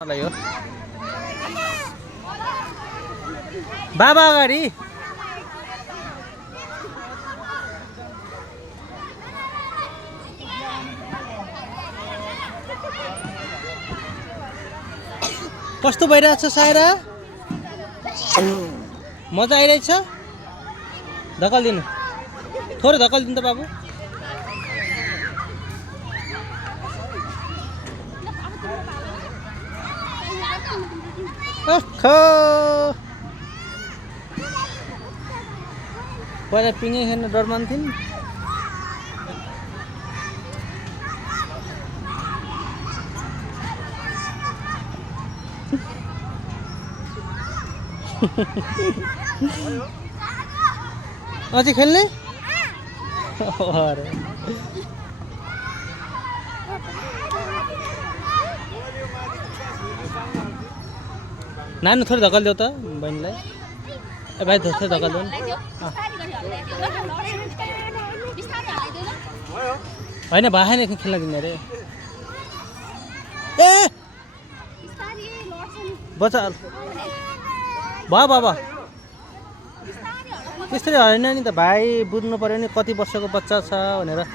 मलाई हो बाबा अगाडि कस्तो भइरहेछ सायरा मजा आइरहेछ धक्कल दिनु थोरै धक्कल दिनु त बाबु पहिला पिङे खेल्न डर मान्थिन् अझै खेल्ने नानु थोरै धक्कल देऊ त बहिनीलाई ए भाइ थोरै धक्कल देऊ होइन भाइले खेल्न दिने अरे ए बच्चा भयो बाबा त्यसरी होइन नि त भाइ बुझ्नु पर्यो नि कति वर्षको बच्चा छ भनेर